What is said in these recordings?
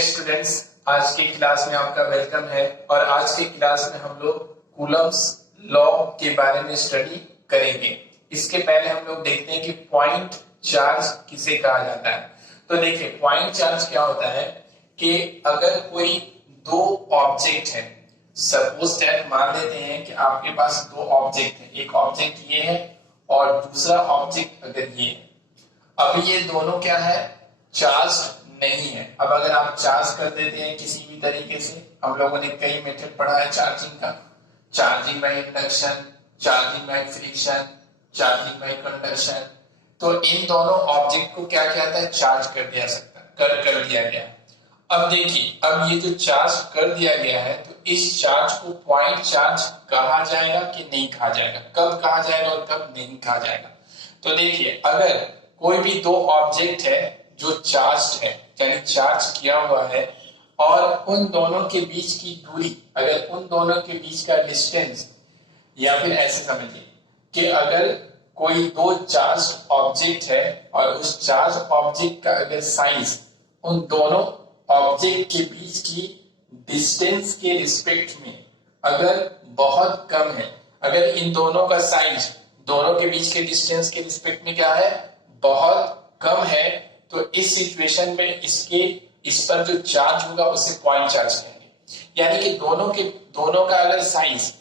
Students, आज के class में आपका वेलकम है। और आज के क्लास में हम लोग कूलम्स लॉ के बारे में स्टडी करेंगे। इसके पहले हम लोग देखते हैं कि पॉइंट चार्ज किसे कहा जाता है। तो देखिए, पॉइंट चार्ज क्या होता है कि अगर कोई दो ऑब्जेक्ट है, सपोज दैट मान लेते हैं कि आपके पास दो ऑब्जेक्ट है, एक ऑब्जेक्ट ये है और दूसरा ऑब्जेक्ट अगर ये है। अब ये दोनों क्या है, चार्ज नहीं है। अब अगर आप चार्ज कर देते हैं किसी भी तरीके से, हम लोगों ने कई मेथड पढ़ा है चार्जिंग का, charging by induction, charging by friction, charging by conduction. तो इन दोनों ऑब्जेक्ट को क्या कहता है, चार्ज कर दिया गया। अब देखिए, अब ये जो चार्ज कर दिया गया है, तो इस चार्ज को पॉइंट चार्ज कहा जाएगा कि नहीं कहा जाएगा, कब कहा जाएगा और कब नहीं कहा जाएगा। तो देखिए, अगर कोई भी दो ऑब्जेक्ट है जो चार्ज है, यानी चार्ज किया हुआ है, और उन दोनों के बीच की दूरी, अगर उन दोनों के बीच का डिस्टेंस, या फिर ऐसे समझिए कि अगर कोई दो चार्ज ऑब्जेक्ट है और उस चार्ज ऑब्जेक्ट का अगर साइज उन दोनों ऑब्जेक्ट के बीच की डिस्टेंस के रिस्पेक्ट में अगर बहुत कम है, अगर इन दोनों का साइज दोनों के बीच के डिस्टेंस के रिस्पेक्ट में क्या है, बहुत कम है, तो इस सिचुएशन में इस पर जो चार्ज होगा उसे पॉइंट चार्ज कहेंगे। यानी कि दोनों का अगर साइज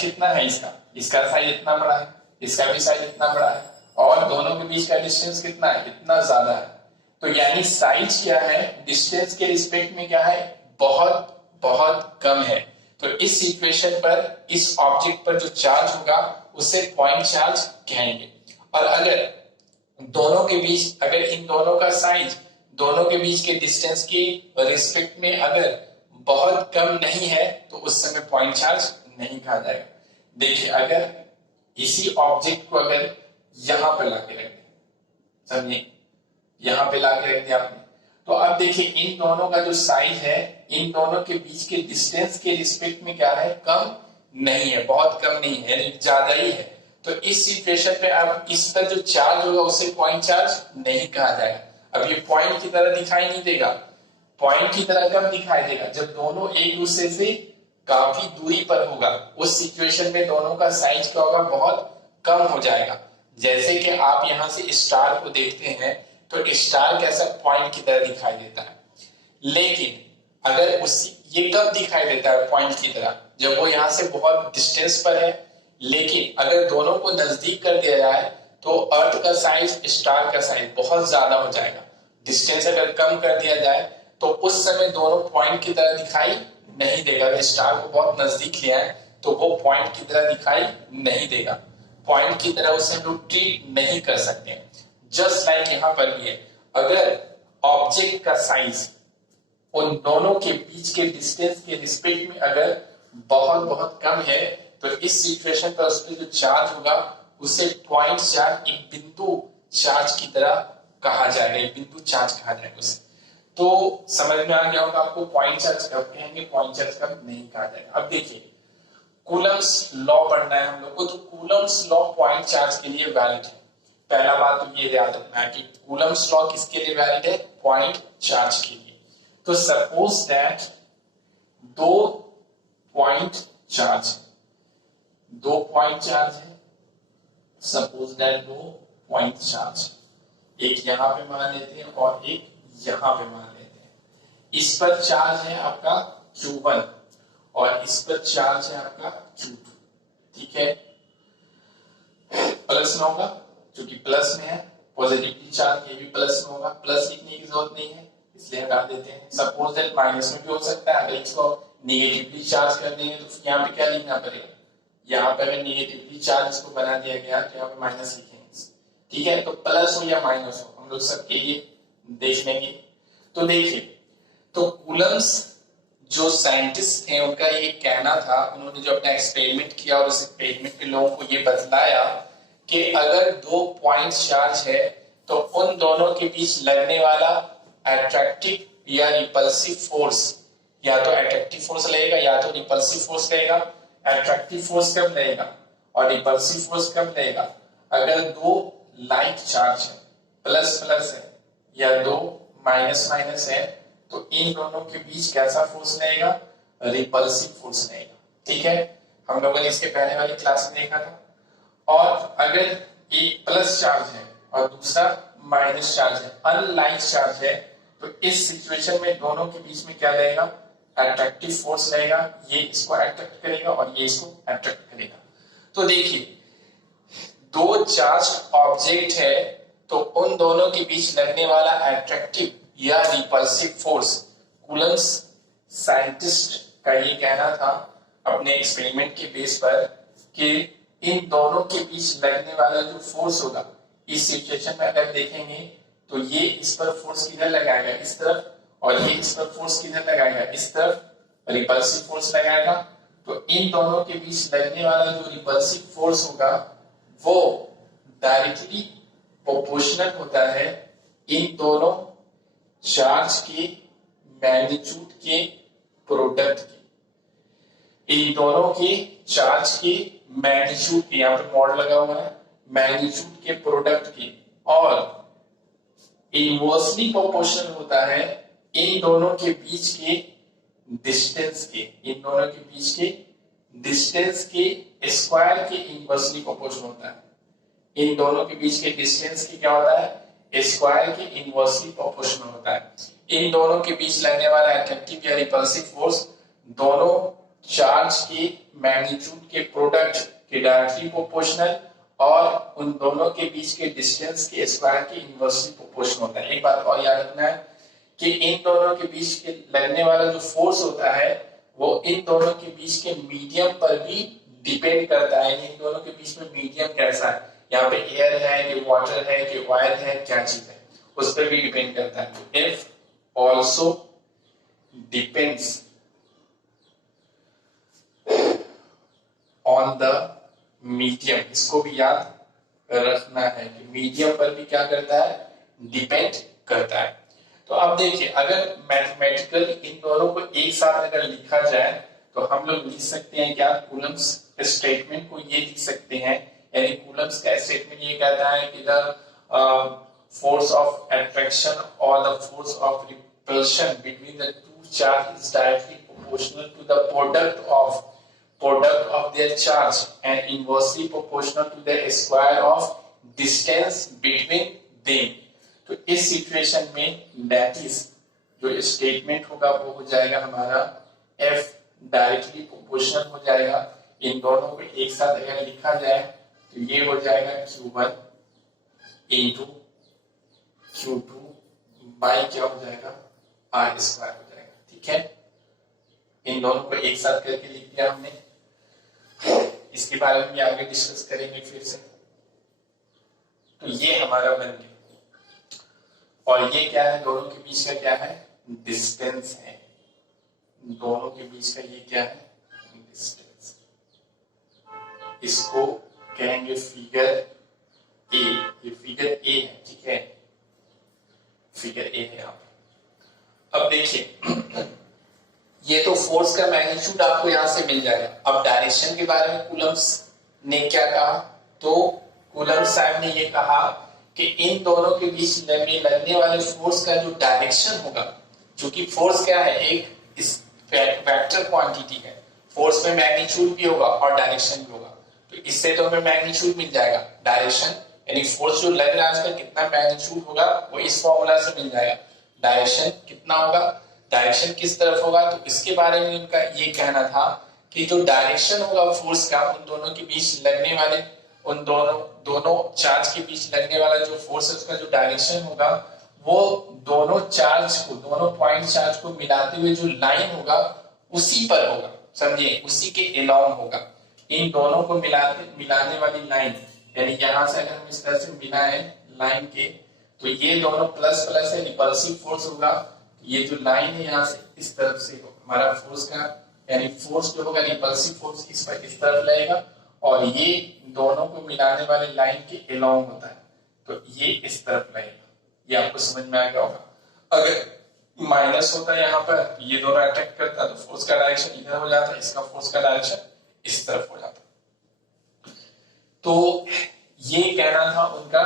कितना है, इसका साइज इतना बड़ा है, इसका भी साइज इतना बड़ा है, और दोनों के बीच का डिस्टेंस कितना है, इतना ज्यादा है। तो यानी साइज क्या है, डिस्टेंस के रिस्पेक्ट में क्या है, बहुत बहुत कम है। तो इस सिचुएशन पर इस ऑब्जेक्ट पर जो चार्ज होगा उसे पॉइंट चार्ज कहेंगे। और अगर दोनों के बीच, अगर इन दोनों का साइज दोनों के बीच के डिस्टेंस के रिस्पेक्ट में अगर बहुत कम नहीं है, तो उस समय पॉइंट चार्ज नहीं कहा जाएगा। देखिए, अगर इसी ऑब्जेक्ट को अगर यहां पे लाके रख दिया, समझिए यहां पे लाके रख दिया आपने, तो अब देखिए इन दोनों का जो साइज है, इन दोनों के बीच के डिस्टेंस के रिस्पेक्ट में क्या है, कम नहीं है, बहुत कम नहीं है, यानी ज्यादा ही है। तो इस सिचुएशन पे अब इस पर जो चार्ज होगा उसे पॉइंट चार्ज नहीं कहा जाएगा। अब ये पॉइंट की तरह दिखाई नहीं देगा। पॉइंट की तरह कब दिखाई देगा, जब दोनों एक दूसरे से काफी दूरी पर होगा। उस सिचुएशन में दोनों का साइज क्या होगा, बहुत कम हो जाएगा। जैसे कि आप यहां से स्टार को देखते हैं, तो स्टार कैसा पॉइंट की तरह दिखाई देता है। लेकिन अगर ये कब दिखाई देता है पॉइंट की तरह, जब वो यहां से बहुत डिस्टेंस पर है। लेकिन अगर दोनों को नजदीक कर दिया जाए तो अर्थ का साइज, स्टार का साइज बहुत ज्यादा हो जाएगा। डिस्टेंस अगर कम कर दिया जाए तो उस समय दोनों पॉइंट की तरह दिखाई नहीं देगा। अगर स्टार को बहुत नजदीक लिया है तो वो पॉइंट की तरह दिखाई नहीं देगा, पॉइंट की तरह उसे हम लोग ट्रीट नहीं कर सकते। जस्ट लाइक यहाँ पर भी है, अगर ऑब्जेक्ट का साइज उन दोनों के बीच के डिस्टेंस के रिस्पेक्ट में अगर बहुत बहुत कम है, तो इस सिचुएशन पर उस पर जो चार्ज होगा उसे पॉइंट चार्ज, एक बिंदु चार्ज की तरह कहा जाएगा, एक बिंदु चार्ज कहा जाएगा उसे। तो समझ में आ गया होगा आपको पॉइंट चार्ज कब कहेंगे, पॉइंट चार्ज कब नहीं कहा जाएगा। अब देखिए, कूलम्स लॉ पढ़ना है हम लोग को, तो कूलम्स लॉ पॉइंट चार्ज के लिए वैलिड है। पहला बात तो ये याद रखना है कि कूलम्स लॉ किसके लिए वैलिड है, पॉइंट चार्ज के लिए। तो सपोज दैट दो पॉइंट चार्ज है, सपोज दैट दो पॉइंट चार्ज, एक यहां पे मान लेते हैं और एक यहां पे मान लेते हैं। इस पर चार्ज है आपका Q1 और इस पर चार्ज है आपका Q2, ठीक है। प्लस में होगा, क्योंकि प्लस में है, पॉजिटिवली चार्ज, ये भी प्लस में होगा, प्लस लिखने की जरूरत नहीं है इसलिए हटा देते हैं। सपोज दैट माइनस में भी हो सकता है, अगर इसको निगेटिवली चार्ज कर देंगे तो यहाँ पे क्या लिखना पड़ेगा, यहाँ पे अगर निगेटिवली चार्ज इसको बना दिया गया तो यहाँ पे माइनस लिखेंगे, ठीक है। तो प्लस हो या माइनस हो, हम लोग सबके लिए देख लेंगे। तो देखिए, तो कूलम्स जो साइंटिस्ट हैं उनका ये कहना था, उन्होंने जो अपना एक्सपेरिमेंट किया और उस एक्सपेरिमेंट में लोगों को ये बतलाया कि अगर दो पॉइंट चार्ज है तो उन दोनों के बीच लगने वाला अट्रैक्टिव या रिपल्सिव फोर्स, या तो अट्रैक्टिव फोर्स लगेगा या तो रिपल्सिव फोर्स लगेगा। अट्रैक्टिव फोर्स कब लगेगा और रिपल्सिव फोर्स कब लगेगा, अगर दो लाइक चार्ज है, प्लस प्लस है या दो माइनस माइनस है, तो इन दोनों के बीच कैसा फोर्स रहेगा, रिपल्सिव फोर्स रहेगा। ठीक है, हम लोगों ने इसके पहले वाली क्लास में देखा था। और अगर एक प्लस चार्ज है और दूसरा माइनस चार्ज है, अनलाइक चार्ज है, तो इस सिचुएशन में दोनों के बीच में क्या रहेगा, अट्रैक्टिव फोर्स रहेगा। ये इसको अट्रैक्ट करेगा और ये इसको अट्रैक्ट करेगा। तो देखिए, दो चार्ज ऑब्जेक्ट है तो उन दोनों के बीच लगने वाला अट्रैक्टिव या रिपल्सिव फोर्स, कूलम्ब्स साइंटिस्ट का ये कहना था अपने एक्सपेरिमेंट के बेस पर कि इन दोनों के बीच लगने वाला जो फोर्स होगा, इस सिचुएशन में अगर देखेंगे तो ये इस पर फोर्स किधर लगाएगा, इस तरफ, और ये इस पर फोर्स किधर लगाएगा, इस तरफ, रिपल्सिव फोर्स लगाएगा। तो इन दोनों के बीच लगने वाला जो रिपल्सिव फोर्स होगा वो डायरेक्टली प्रोपोर्शनल होता है इन दोनों चार्ज के मैग्नीट्यूड के प्रोडक्ट के। इन दोनों के चार्ज के मैग्नीट्यूड के, यहां पे मॉड लगा हुआ है, मैग्नीट्यूड के प्रोडक्ट के, और इनवर्सली प्रोपोर्शनल होता है इन दोनों के बीच के डिस्टेंस के, इन दोनों के बीच के डिस्टेंस के स्क्वायर के इनवर्सली प्रोपोर्शनल होता है। इन दोनों के बीच के डिस्टेंस की क्या होता है, स्क्वायर के इनवर्सली प्रोपोर्शनल होता है। इन दोनों के बीच लगने वाला अट्रैक्टिव या रिपल्सिव फोर्स दोनों चार्ज के मैग्नीट्यूड के प्रोडक्ट के डायरेक्टली प्रोपोर्शनल और उन दोनों के बीच के डिस्टेंस के स्क्वायर के इनवर्सली प्रोपोर्शनल होता है। एक बात और याद रखना है कि इन दोनों के बीच के लगने वाला जो फोर्स होता है वो इन दोनों के बीच के मीडियम पर भी डिपेंड करता है। इन दोनों के बीच में मीडियम कैसा है, यहाँ पे एयर है कि वाटर है कि ऑयल है, क्या चीज है, उस पर भी डिपेंड करता है। If also depends on the medium, इसको भी याद रखना है कि मीडियम पर भी क्या करता है, डिपेंड करता है। तो अब देखिए, अगर मैथमेटिकल इन दोनों को एक साथ अगर लिखा जाए तो हम लोग लिख सकते हैं क्या, कूलम्ब्स स्टेटमेंट को ये लिख सकते हैं, यानी कूलम्ब्स का स्टेटमेंट ये कहता है कि द फोर्स ऑफ अट्रैक्शन और the force of repulsion between the two charge is directly proportional to the product of their charge and inversely proportional to the square of distance between them। तो इस situation में that is जो statement होगा वो हो जाएगा हमारा F directly proportional हो जाएगा। इन दोनों को एक साथ अगर लिखा जाए तो ये हो जाएगा Q1 इंटू Q2 बाई क्या हो जाएगा, R स्क्वायर हो जाएगा। ठीक है, इन दोनों को एक साथ करके लिख दिया हमने। इसके बारे में आगे डिस्कस करेंगे फिर से। तो ये हमारा बन गया, और ये क्या है, दोनों के बीच का क्या है, डिस्टेंस है। दोनों के बीच का ये क्या है, डिस्टेंस। इसको कहेंगे फिगर ए, ये फिगर ए है। ठीक है, फिगर ए है। अब देखिए, ये तो फोर्स का मैग्नीट्यूड आपको यहां से मिल जाएगा। अब डायरेक्शन के बारे में कूलम्ब्स ने क्या कहा, तो कूलम्ब साहब ने ये कहा कि इन दोनों के बीच लगने वाले फोर्स का जो डायरेक्शन होगा, क्योंकि फोर्स क्या है, एक इस वेक्टर क्वांटिटी है, फोर्स में मैग्नीट्यूड भी होगा और डायरेक्शन भी होगा। तो इससे तो हमें मैग्नीट्यूड मिल जाएगा, डायरेक्शन यानी फोर्स जो लग रहा है उसका कितना मैग्नीट्यूड होगा वो इस फॉर्मूला से मिल जाएगा। डायरेक्शन कितना होगा, डायरेक्शन किस तरफ होगा, तो इसके बारे में उनका ये कहना था कि जो डायरेक्शन होगा फोर्स का, उन दोनों के बीच लगने वाले, उन दोनों चार्ज के बीच लगने वाला जो फोर्स है उसका जो डायरेक्शन होगा वो दोनों चार्ज को, दोनों पॉइंट चार्ज को मिलाते हुए जो लाइन होगा उसी पर होगा, समझिए, उसी के अलोंग होगा। इन दोनों को मिलाने वाली लाइन, यानी यहां से अगर हम इस तरह से मिलाएं लाइन के, तो ये दोनों प्लस प्लस है, रिपल्सिव फोर्स होगा। ये जो लाइन है यहाँ से इस तरफ से हमारा फोर्स का, यानी फोर्स जो होगा रिपल्सिव फोर्स इस तरफ लगेगा, और ये दोनों को मिलाने वाले लाइन के अलोंग होता है, तो ये इस तरफ लगेगा। ये आपको समझ में आ गया होगा। अगर माइनस होता है यहाँ पर, ये दोनों अट्रैक्ट करता है, तो फोर्स का डायरेक्शन इधर हो जाता है, इसका फोर्स का डायरेक्शन इस तरफ हो जाता है। तो ये कहना था उनका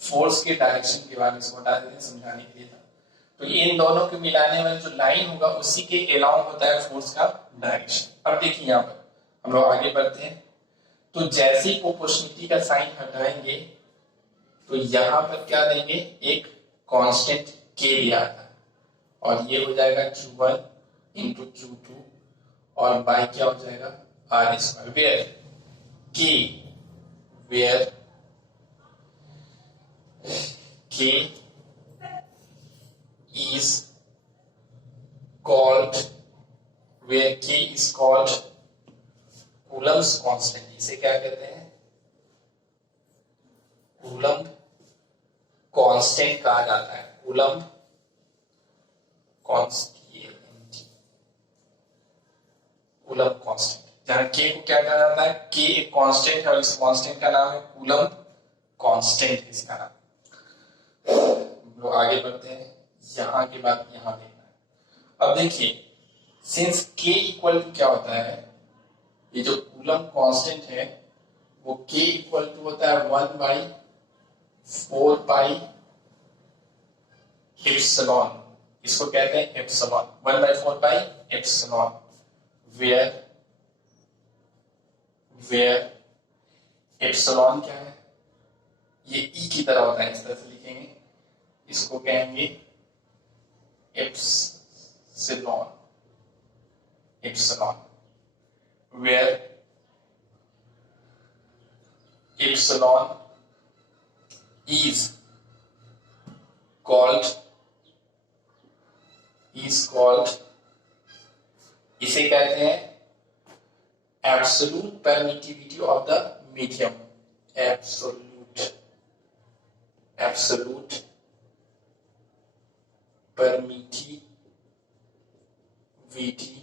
फोर्स के डायरेक्शन के बारे में, इसको हटा देते हैं, समझाने के लिए था। तो इन दोनों को मिलाने वाली जो लाइन होगा उसी के अलाउंग होता है फोर्स का डायरेक्शन। अब देखिए यहाँ पर हम लोग आगे बढ़ते हैं। तो जैसे ही प्रोपोर्शनलिटी का साइन हटाएंगे तो यहाँ पर क्या देंगे, एक कांस्टेंट के लिया था और ये हो जाएगा Q1 इंटू Q2 और बाई क्या हो जाएगा R square, where K is called Coulomb's constant. इसे क्या कहते हैं, कूलम्ब कांस्टेंट कहा जाता है। कूलम्ब कांस्टेंट, जहां के को क्या कहा जाता है, के एक कांस्टेंट है और इस कांस्टेंट का नाम है कूलम्ब कांस्टेंट, इसका नाम। लोग आगे बढ़ते हैं, यहां के बाद यहां देखना है। अब देखिए सिंस के इक्वल टू क्या होता है, ये जो कूलम्ब कांस्टेंट है वो के इक्वल टू होता है 1/4 पाई एप्सिलॉन, इसको कहते हैं epsilon, 1/4 pi epsilon, where epsilon क्या है, ये ई की तरह होता है, इस तरह से लिखेंगे, इसको कहेंगे epsilon, where epsilon is called इसे कहते हैं absolute permittivity of the medium, absolute permittivity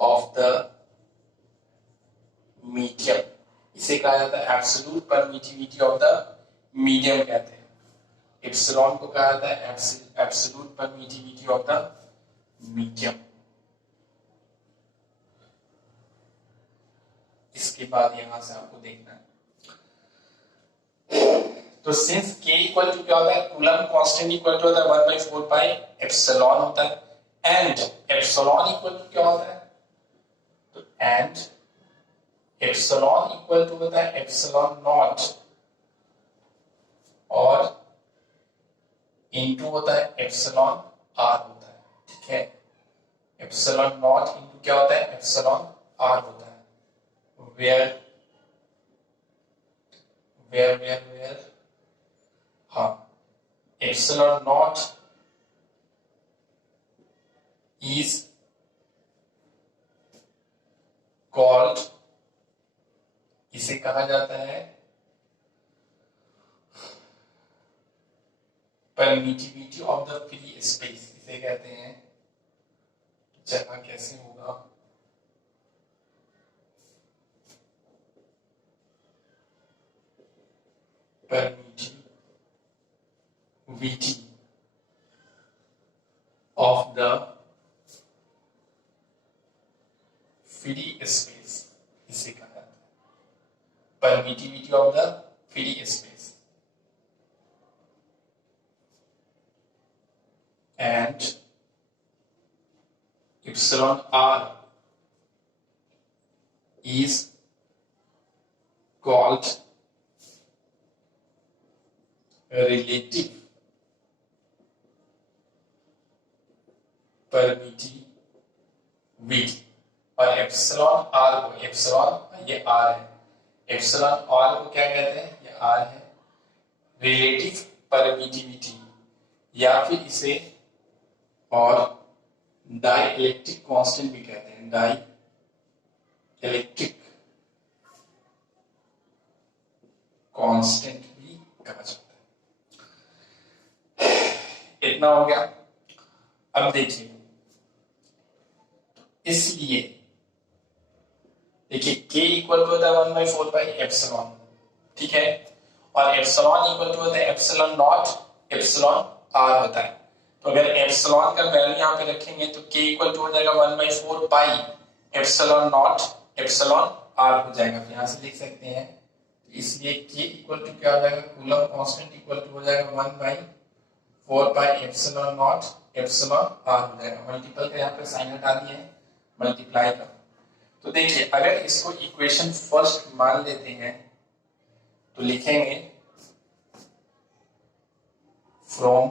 of the medium, इसे कहा जाता है absolute permittivity of the medium कहते हैं। एप्सिलॉन को कहा जाता है absolute permittivity of the medium. इसके बाद यहां से आपको देखना है, तो सिंस k इक्वल टू क्या होता है, कूलम्ब कांस्टेंट इक्वल टू होता है 1/4 पाई एप्सिलॉन होता है, एंड एप्सिलॉन इक्वल टू क्या होता है, एंड एप्सिलॉन इक्वल टू होता है एप्सिलॉन नॉट और इनटू होता है एप्सिलॉन आर होता है, ठीक है। एप्सिलॉन नॉट इनटू क्या होता है, एप्सिलॉन आर होता है, वेयर हाँ, एप्सिलॉन नॉट is called, इसे कहा जाता है permittivity of the free space, इसे कहते हैं जगह, कैसे होगा, permittivity of the free space, इसे कहा जाता है permittivity of the free space, and epsilon r is called relative permittivity, और एप्सिलॉन आर को, एप्सिलॉन ये आर है, एप्सिलॉन आर को क्या कहते हैं, ये आर है रिलेटिव परमिटिविटी, या फिर इसे और डाई इलेक्ट्रिक कांस्टेंट भी कहते हैं, डाई इलेक्ट्रिक कांस्टेंट भी कहा जाता है। इतना हो गया। अब देखिए, इसलिए देखिए k इक्वल टू होता है 1/4 पाई एप्सिलॉन, ठीक है, और एप्सिलॉन इक्वल टू होता है एप्सिलॉन नॉट एप्सिलॉन आर होता है। तो अगर एप्सिलॉन का वैल्यू यहाँ पे रखेंगे तो k इक्वल टू हो जाएगा 1/4 pi epsilon not epsilon r हो जाएगा। तो यहाँ से लिख सकते हैं, इसलिए k इक्वल टू क्या हो जाएगा, कूलम्ब कांस्टेंट इक्वल टू हो जाएगा 1/4 4 pi epsilon not epsilon r हो जाएगा। मल्टीपल का यहाँ पे साइन हटा दिया है, मल्टीप्लाई का। तो देखिए अगर इसको इक्वेशन फर्स्ट मान लेते हैं तो लिखेंगे from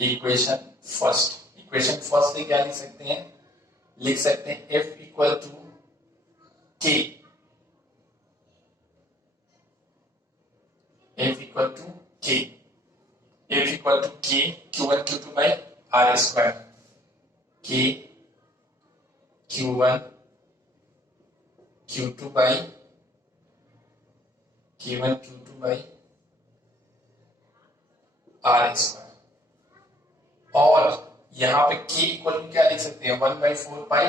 equation first. Equation first से क्या लिख सकते हैं, लिख सकते हैं F equal to K, F equal to K, F equal to K Q1 Q2 by R square, K Q1 Q2 by K1 Q2 by R square. और यहां पे K इक्वल टू क्या लिख सकते हैं, 1 by 4 pi,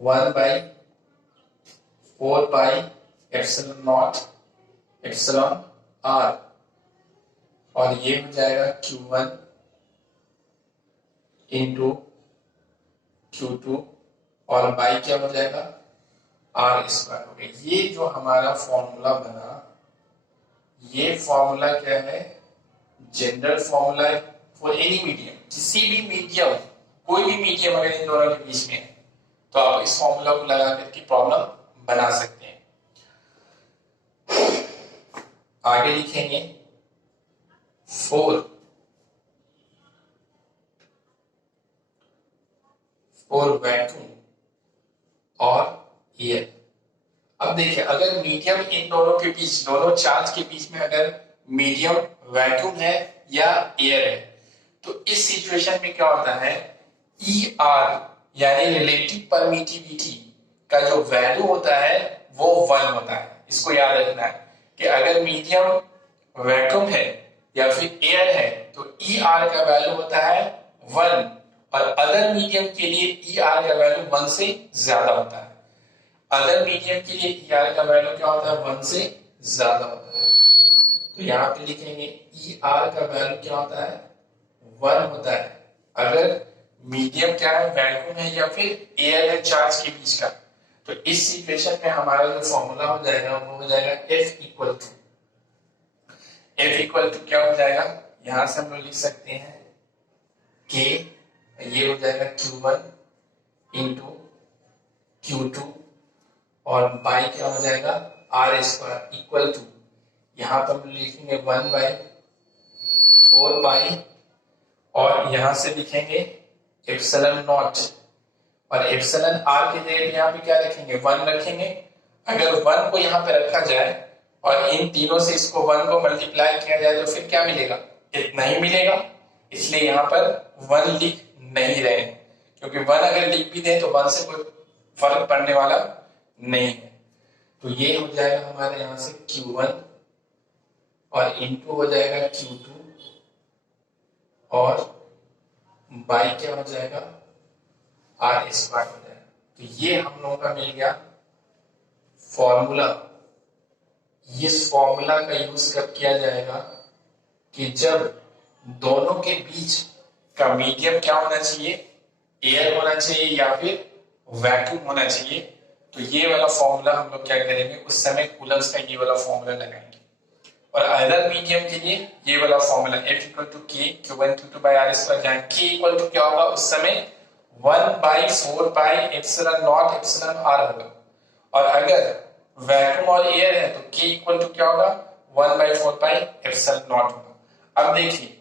1 by 4 pi epsilon not epsilon R, और ये हो जाएगा Q1 इंटू Q2 और बाई क्या हो जाएगा R स्क्वायर हो गया। ये जो हमारा फॉर्मूला बना, ये फॉर्मूला क्या है, जनरल फॉर्मूला है फॉर एनी मीडियम। किसी भी मीडियम, कोई भी मीडियम अगर इन दोनों के बीच में है तो आप इस फॉर्मूला को लगा करके प्रॉब्लम बना सकते हैं। आगे लिखेंगे फॉर वैक्यूम और एयर। अब देखिए अगर मीडियम इन दोनों के बीच, दोनों चार्ज के बीच में अगर मीडियम वैक्यूम है या एयर है, तो इस सिचुएशन में क्या होता है, ई आर यानी रिलेटिव परमिटिविटी का जो वैल्यू होता है वो 1 होता है। इसको याद रखना है कि अगर मीडियम वैक्यूम है या फिर एयर है तो ई आर का वैल्यू होता है 1, और अदर मीडियम के लिए ई आर का वैल्यू 1 से ज्यादा होता है। अदर मीडियम के लिए ई आर का वैल्यू क्या होता है, 1 से ज्यादा होता है। तो यहाँ पे लिखेंगे ई आर का वैल्यू क्या होता है, 1 होता है अगर मीडियम क्या है, वैक्यूम है या फिर एयर है चार्ज के बीच का। तो इस सिचुएशन में हमारा जो फॉर्मूला हो जाएगा वो हो जाएगा F इक्वल टू क्या हो जाएगा, यहां से हम लोग लिख सकते हैं K, ये हो जाएगा Q1 इंटू Q2 और बाई क्या हो जाएगा R स्क्वायर इक्वल टू, यहां पर हम लिखेंगे 1 बाई 4 पाई और यहां से लिखेंगे एप्सिलॉन नॉट, और एप्सिलॉन आर की जगह यहाँ पे क्या रखेंगे, 1 रखेंगे। अगर 1 को यहाँ पे रखा जाए और इन तीनों से इसको 1 को मल्टीप्लाई किया जाए तो फिर क्या मिलेगा, इतना ही मिलेगा। इसलिए यहाँ पर 1 लिख नहीं रहे हैं, क्योंकि 1 अगर लिख भी दें तो 1 से कोई फर्क पड़ने वाला नहीं है। तो ये हो जाएगा हमारे यहाँ से Q1 और इंटू हो जाएगा Q2 और बाई क्या हो जाएगा R स्क्वायर हो जाएगा। तो ये हम लोगों का मिल गया फॉर्मूला। इस फॉर्मूला का यूज कब किया जाएगा, कि जब दोनों के बीच का मीडियम क्या होना चाहिए, एयर होना चाहिए या फिर वैक्यूम होना चाहिए। तो ये वाला फॉर्मूला हम लोग क्या करेंगे, उस समय कूलम्स का ये वाला फॉर्मूला लगाएंगे। और अदर मीडियम के लिए ये वाला formula F equal to K Q1 Q2 by R square, जहां K इक्वल टू क्या होगा उस समय 1 by 4 pi epsilon not epsilon R होगा। और अगर वैक्यूम और एयर है तो K इक्वल टू क्या होगा 1 बाई 4 पाई एप्सिलॉन नॉट होगा। अब देखिए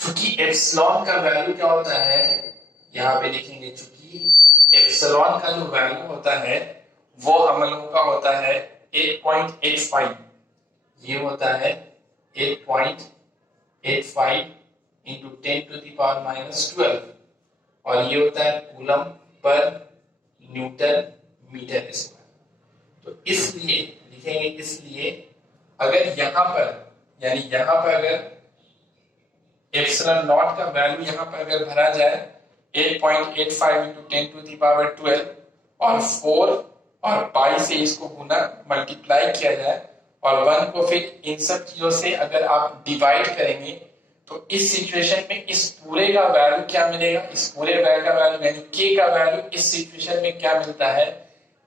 चूंकि एप्सिलॉन का वैल्यू क्या होता है, यहाँ पे लिखेंगे चूंकि एप्सिलॉन का जो वैल्यू होता है वो हम लोगों का होता है 8.85, ये होता है 8.85 इंटू 10 टू द पावर -12, और ये होता है coulomb per Newton metre square. तो इसलिए लिखेंगे, इसलिए अगर यहां पर यानी यहां पर अगर एप्सिलॉन नॉट का वैल्यू यहां पर अगर भरा जाए 8.85 इंटू 10 टू द पावर 12 और 4 और पाई से इसको गुना मल्टीप्लाई किया जाए और 1 को फिर इन सब चीजों से अगर आप डिवाइड करेंगे तो इस सिचुएशन में इस पूरे का वैल्यू क्या मिलेगा, इस पूरे वैल्यू का वैल्यू यानी K का वैल्यू इस सिचुएशन में क्या मिलता है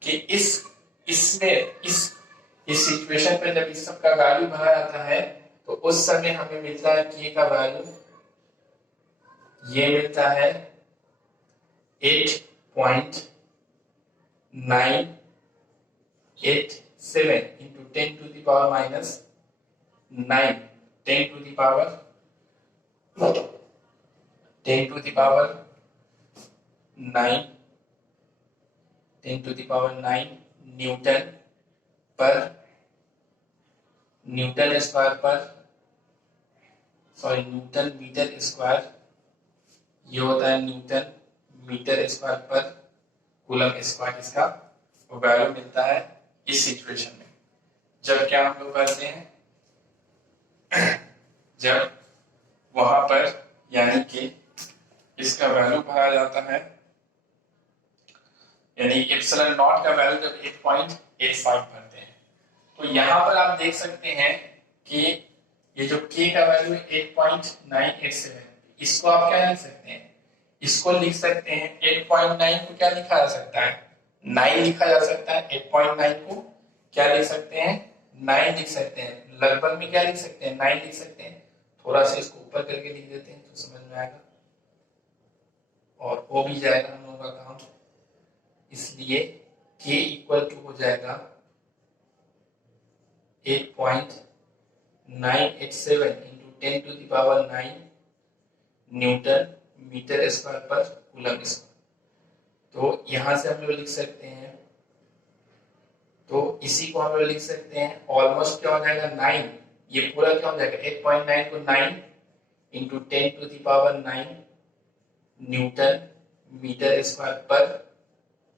कि इस सिचुएशन पे जब इस सब का वैल्यू भरा जाता है तो उस समय हमें मिलता है के का वैल्यू, ये मिलता है 8.987 into 10 to the power minus 9, 10 to the power 9, 10 to the power 9 Newton पर न्यूटन स्क्वायर पर न्यूटन मीटर स्क्वायर, ये होता है न्यूटन मीटर स्क्वायर पर कूलम स्क्वायर, इसका वैल्यू मिलता है इस सिचुएशन में। जब क्या हम लोग करते हैं, जब वहां पर यानी कि इसका वैल्यू भरा जाता है, यानी एप्सिलॉन नॉट का वैल्यू जब 8.85 भरते हैं, तो यहां पर आप देख सकते हैं कि ये जो k का वैल्यू है 8.987, इसको आप क्या लिख सकते हैं, इसको लिख सकते हैं 8.9 को क्या लिखा जा सकता है, 9 लिखा जा सकता है। 8.9 को क्या लिख सकते हैं, 9 लिख सकते हैं। लगभग में क्या लिख सकते हैं, 9 लिख सकते हैं। थोड़ा सा इसको ऊपर करके लिख देते हैं तो समझ में आएगा और हो भी जाएगा हम लोगों का काम। इसलिए k इक्वल टू हो जाएगा 8.987 into 10 to the power 9 newton metre square पर कूलम स्क्वायर। तो यहां से हम लोग लिख सकते हैं, तो इसी को हम लोग लिख सकते हैं ऑलमोस्ट क्या हो जाएगा 9, ये पूरा क्या हो जाएगा 8.9 को 9 into 10 to the power 9 newton metre square पर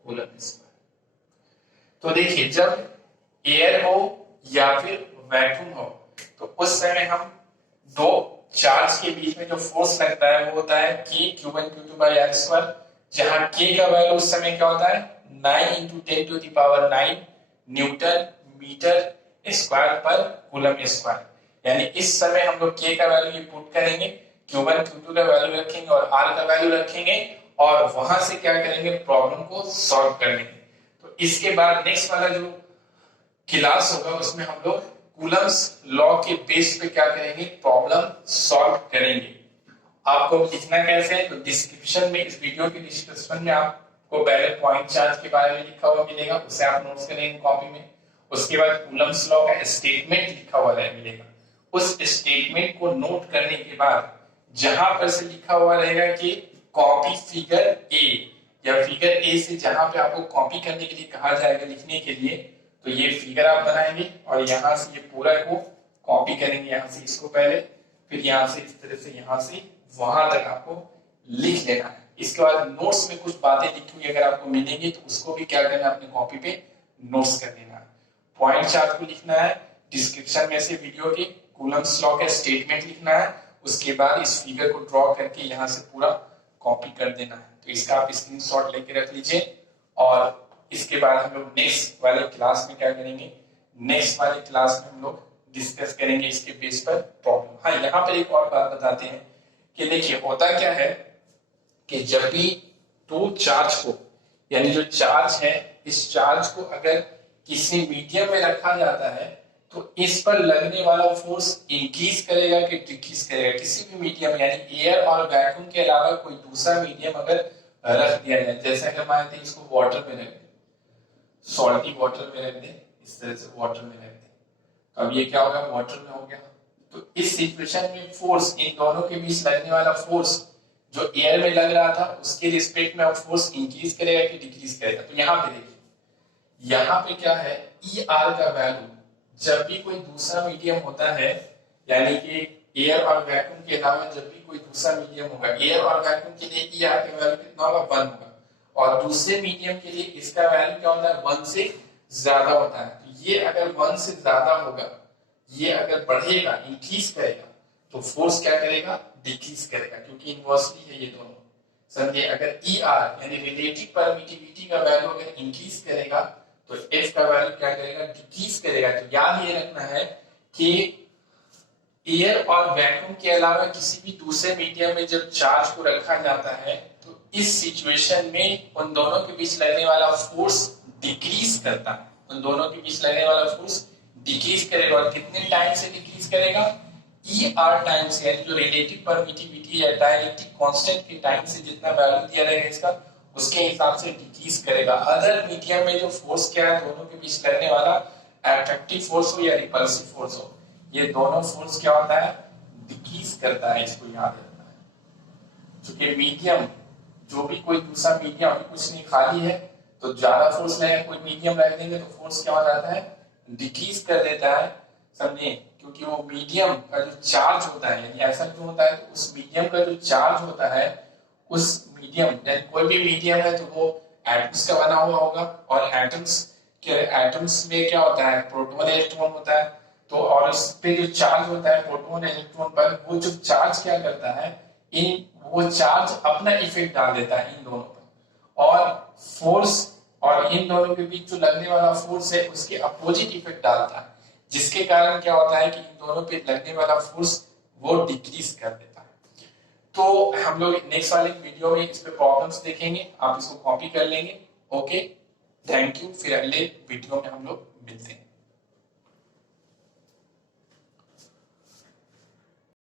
कूलम स्क्वायर। तो देखिए जब एयर हो या फिर वैक्यूम हो, तो उस समय हम दो चार्ज के बीच में जो फोर्स लगता है वो होता है k q1 q2 by r square, जहां k का वैल्यू उस समय क्या होता है 9 into 10 to the power 9 newton metre square पर कूलम स्क्वायर। यानी इस समय हम लोग k का वैल्यू पुट करेंगे, q1 q2 का वैल्यू रखेंगे और r का वैल्यू रखेंगे और वहां से क्या करेंगे, प्रॉब्लम को सॉल्व कर लेंगे। तो इसके बाद नेक्स्ट वाला जो क्लास होगा उसमें हम लोग कूलम्स लॉ के बेस पे क्या करेंगे, प्रॉब्लम सॉल्व करेंगे। आपको लिखना कैसे है, तो डिस्क्रिप्शन में, इस वीडियो के डिस्क्रिप्शन में आपको पहले पॉइंट चार्ज के बारे में लिखा हुआ मिलेगा, उसे आप नोट्स करेंगे कॉपी में। उसके बाद कूलम्स लॉ का स्टेटमेंट लिखा हुआ मिलेगा, उस स्टेटमेंट को नोट करने के बाद जहां पर से लिखा हुआ रहेगा कि कॉपी फिगर ए, या फिगर ए से जहां पे आपको कॉपी करने के लिए कहा जाएगा लिखने के लिए, तो ये फिगर आप बनाएंगे और यहाँ से ये पूरा को कॉपी करेंगे, यहाँ से इसको पहले, फिर यहाँ से इस तरह से यहाँ से वहां तक आपको लिख लेना है। इसके बाद नोट्स में कुछ बातें लिखी हुई अगर आपको मिलेंगी तो उसको भी क्या करना है, अपनी कॉपी पे नोट्स कर लेना है। पॉइंट चार्ट को लिखना है, डिस्क्रिप्शन में से वीडियो के कूलम्स लॉ का स्टेटमेंट लिखना है, उसके बाद इस फिगर को ड्रॉ करके यहाँ से पूरा कॉपी कर देना है। तो इसका आप स्क्रीनशॉट लेके रख लीजिए और इसके बाद हम लोग नेक्स्ट वाले क्लास में क्या करेंगे, नेक्स्ट वाले क्लास में हम लोग डिस्कस करेंगे इसके बेस पर प्रॉब्लम। हाँ, यहाँ पर एक और बात बताते हैं कि देखिए होता क्या है कि जब भी दो चार्ज को, यानी जो चार्ज है इस चार्ज को अगर किसी मीडियम में रखा जाता है तो इस पर लगने वाला फोर्स इंक्रीज करेगा कि डिक्रीज करेगा। किसी भी मीडियम यानी एयर और वैक्यूम के अलावा कोई दूसरा मीडियम अगर रख दिया जाए, जैसे अगर मानते हैं इसको वाटर में रख दे, सॉल्टी वाटर में रख दे, इस तरह से वाटर में रख दे, तो अब ये क्या होगा, वाटर में हो गया। तो इस सिचुएशन में फोर्स, इन दोनों के बीच लगने वाला फोर्स जो एयर में लग रहा था उसके रिस्पेक्ट में अब फोर्स इंक्रीज करेगा कि डिक्रीज करेगा। तो यहाँ पे देखिए, यहाँ पे क्या है, ई आर का वैल्यू जब भी कोई दूसरा मीडियम होता है, यानी कि एयर और वैक्यूम के अलावा जब भी कोई दूसरा मीडियम होगा, एयर और वैक्यूम के लिए ई आर का वैल्यू कितना होगा, 1 होगा, और दूसरे मीडियम के लिए इसका वैल्यू क्या होता है, 1 से ज्यादा होता है। तो ये अगर 1 से ज्यादा होगा, ये अगर बढ़ेगा, इंक्रीज करेगा, तो फोर्स क्या करेगा, डिक्रीज करेगा, क्योंकि इनवर्सली है ये दोनों। समझे, अगर ई आर यानी रिलेटिव परमिटिविटी का वैल्यू अगर इंक्रीज करेगा तो एफ का वैल्यू क्या करेगा, डिक्रीज करेगा। तो याद ये रखना है कि एयर और वैक्यूम के अलावा किसी भी दूसरे मीडियम में जब चार्ज को रखा जाता है तो इस सिचुएशन में उन दोनों के बीच लगने वाला फोर्स डिक्रीज करता है, उन दोनों के बीच लगने वाला फोर्स डिक्रीज करेगा। और कितने टाइम से डिक्रीज करेगा, ई आर टाइम्स, यानी जो रिलेटिव परमिटिविटी या डाइलेक्ट्रिक कांस्टेंट के टाइम से जितना वैल्यू दिया रहेगा इसका, उसके हिसाब से डिक्रीज करेगा। अदर मीडियम में जो फोर्स क्या है दोनों के बीच लगने वाला, अट्रैक्टिव फोर्स हो या रिपल्सिव फोर्स हो, ये दोनों फोर्स क्या होता है, डिक्रीज करता है। इसको याद रखना है। क्योंकि मीडियम, जो भी कोई दूसरा मीडियम कुछ नहीं खाली है, तो ज्यादा फोर्स लगेगा, कोई मीडियम रख देंगे तो फोर्स क्या हो जाता है, डिक्रीज कर देता है। समझे? क्योंकि वो मीडियम का जो चार्ज होता है, यानी ऐसा क्यों होता है, तो उस मीडियम का जो चार्ज होता है, उस मीडियम, यानी कोई भी मीडियम है तो वो एटम्स का बना हुआ होगा, और एटम्स में क्या होता है, प्रोटॉन इलेक्ट्रॉन होता है। तो और उस पे जो चार्ज होता है प्रोटॉन इलेक्ट्रॉन पर, वो जो चार्ज क्या करता है, वो चार्ज अपना इफेक्ट डाल देता है इन दोनों पर, और फोर्स और इन दोनों के बीच जो लगने वाला फोर्स है उसके अपोजिट इफेक्ट डालता है, जिसके कारण क्या होता है कि इन दोनों पे लगने वाला फोर्स वो डिक्रीज कर देता है। तो हम लोग नेक्स्ट वाले वीडियो में इस पे प्रॉब्लम्स देखेंगे, आप इसको कॉपी कर लेंगे। Okay, thank you. फिर अगले वीडियो में हम लोग मिलते हैं।